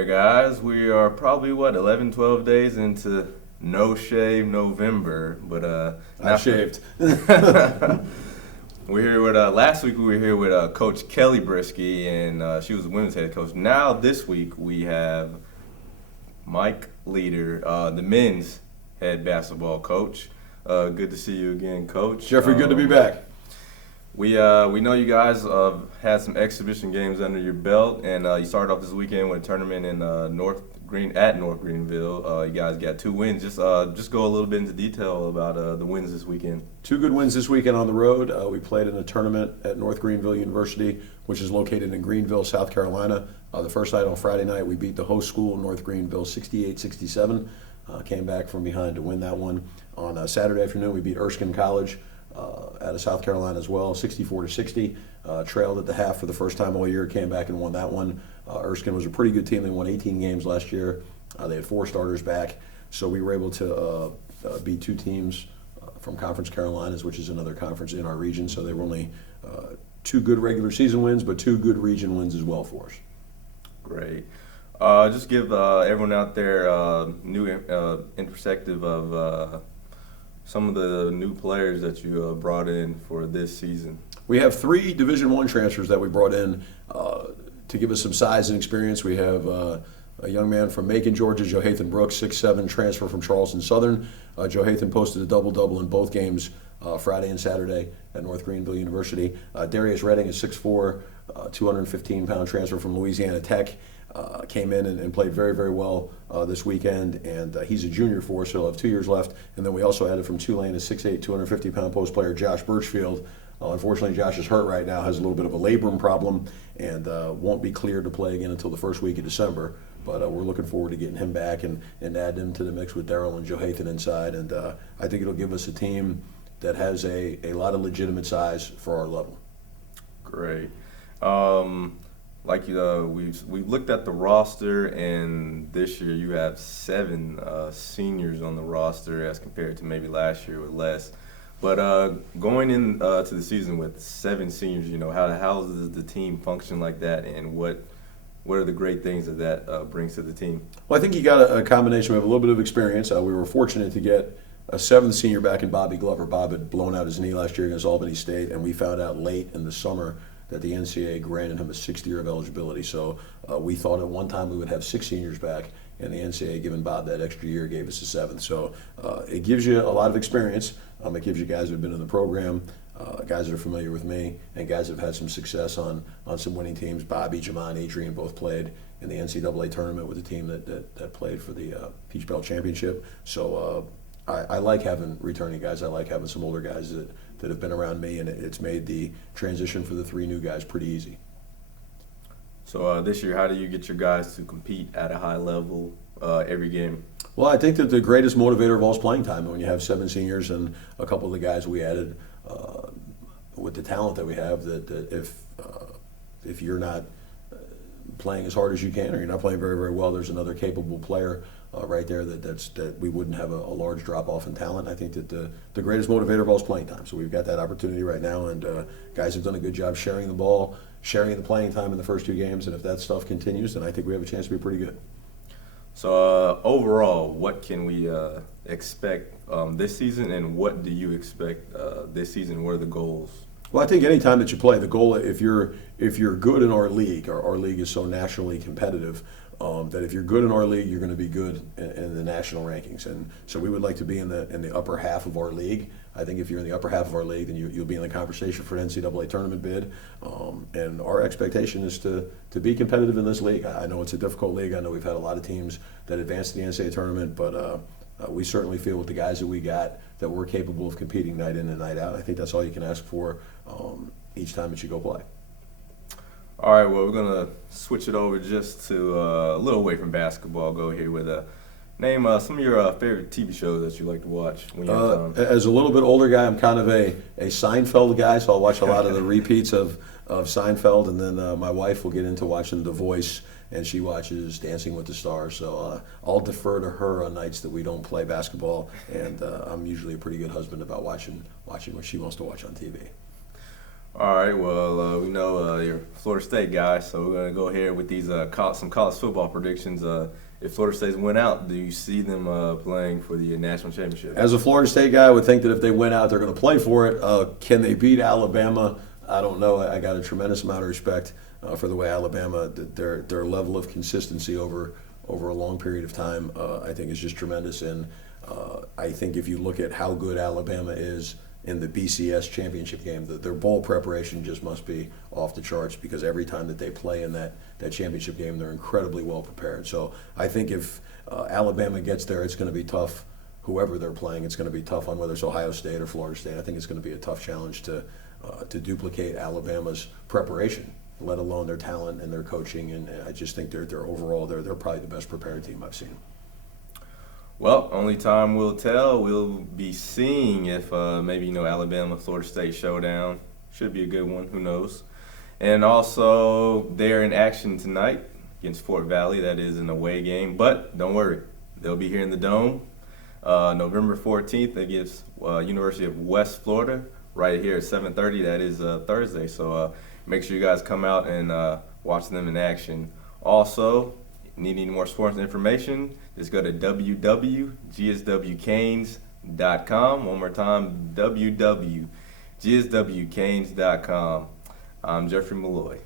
there, guys. We are probably, 11, 12 days into No Shave November. But I shaved. we're here with, last week we were here with Coach Kelly Brisky, and she was the women's head coach. Now, this week, we have Mike Leeder, the men's head basketball coach. Good to see you again, Coach. Jeffrey, good to be back. We know you guys had some exhibition games under your belt, and you started off this weekend with a tournament in North Greenville. You guys got 2 wins. Just go a little bit into detail about the wins this weekend. 2 good wins this weekend on the road. We played in a tournament at North Greenville University, which is located in Greenville, South Carolina. The first night on Friday night, we beat the host school, North Greenville, 68-67. Came back from behind to win that one. On Saturday afternoon, we beat Erskine College out of South Carolina as well, 64-60. Trailed at the half for the first time all year, came back and won that one. Erskine was a pretty good team. They won 18 games last year. They had 4 starters back, so we were able to beat 2 teams from Conference Carolinas, which is another conference in our region. So they were only 2 good regular season wins, but 2 good region wins as well for us. Great. Just give everyone out there new perspective of some of the new players that you brought in for this season. We have 3 Division I transfers that we brought in to give us some size and experience. We have a young man from Macon, Georgia, Johathan Brooks, 6'7", transfer from Charleston Southern. Johathan posted a double-double in both games, Friday and Saturday at North Greenville University. Darius Redding is 6'4", 215-pound transfer from Louisiana Tech. Came in and played very, very well this weekend, and he's a junior for us, so he'll have 2 years left. And then we also added from Tulane a 6'8", 250-pound post player, Josh Birchfield. Unfortunately, Josh is hurt right now, has a little bit of a labrum problem, and won't be cleared to play again until the first week of December. But we're looking forward to getting him back and adding him to the mix with Darrell and Johathan inside. And I think it'll give us a team that has a lot of legitimate size for our level. Great. We've looked at the roster, and this year you have 7 seniors on the roster as compared to maybe last year with less. But going in to the season with 7 seniors, how does the team function like that, and what are the great things that brings to the team? Well, I think you got a combination. We have a little bit of experience. We were fortunate to get a 7th senior back in Bobby Glover. Bob had blown out his knee last year against Albany State, and we found out late in the summer that the NCAA granted him a 6th year of eligibility. So we thought at one time we would have 6 seniors back, and the NCAA, giving Bob that extra year, gave us a 7th. So it gives you a lot of experience. It gives you guys who have been in the program, guys that are familiar with me, and guys that have had some success on some winning teams. Bobby, Jamon, Adrian both played in the NCAA tournament with the team that played for the Peach Belt Championship. So I like having returning guys. I like having some older guys that have been around me, and it's made the transition for the 3 new guys pretty easy. So this year, how do you get your guys to compete at a high level every game? Well, I think that the greatest motivator of all is playing time. And when you have 7 seniors and a couple of the guys we added with the talent that we have, that if you're not playing as hard as you can, or you're not playing very, very well, there's another capable player right there that we wouldn't have a large drop-off in talent. I think that the greatest motivator of all is playing time. So we've got that opportunity right now, and guys have done a good job sharing the ball, sharing the playing time in the first 2 games, and if that stuff continues, then I think we have a chance to be pretty good. So overall, what can we expect this season, and what do you expect this season? What are the goals? Well, I think any time that you play, the goal, if you're good in our league is so nationally competitive, that if you're good in our league, you're going to be good in the national rankings. And so we would like to be in the upper half of our league. I think if you're in the upper half of our league, then you'll be in the conversation for an NCAA tournament bid. And our expectation is to be competitive in this league. I know it's a difficult league. I know we've had a lot of teams that advanced to the NCAA tournament, but we certainly feel with the guys that we got that we're capable of competing night in and night out. I think that's all you can ask for each time that you go play. All right, well, we're going to switch it over just to a little away from basketball. Go here with name some of your favorite TV shows that you like to watch when you have time. As a little bit older guy, I'm kind of a Seinfeld guy, so I'll watch a lot of the repeats of Seinfeld, and then my wife will get into watching The Voice, and she watches Dancing with the Stars. So I'll defer to her on nights that we don't play basketball, and I'm usually a pretty good husband about watching what she wants to watch on TV. All right, well, we know you're a Florida State guy, so we're going to go here with these some college football predictions. If Florida State's win out, do you see them playing for the national championship? As a Florida State guy, I would think that if they win out, they're going to play for it. Can they beat Alabama? I don't know. I got a tremendous amount of respect for the way Alabama, their level of consistency over a long period of time, I think is just tremendous. And I think if you look at how good Alabama is in the BCS championship game, their bowl preparation just must be off the charts, because every time that they play in that championship game, they're incredibly well prepared. So I think if Alabama gets there, it's going to be tough. Whoever they're playing, it's going to be tough on whether it's Ohio State or Florida State. I think it's going to be a tough challenge to duplicate Alabama's preparation, let alone their talent and their coaching. And I just think they're overall they're probably the best prepared team I've seen. Well, only time will tell. We'll be seeing if maybe Alabama Florida State showdown should be a good one. Who knows? And also they're in action tonight against Fort Valley. That is an away game, but don't worry, they'll be here in the Dome November 14th against University of West Florida right here at 7:30. That is Thursday. So make sure you guys come out and watch them in action. Also, need any more sports information, just go to www.gswcanes.com. One more time, www.gswcanes.com. I'm Jeffrey Malloy.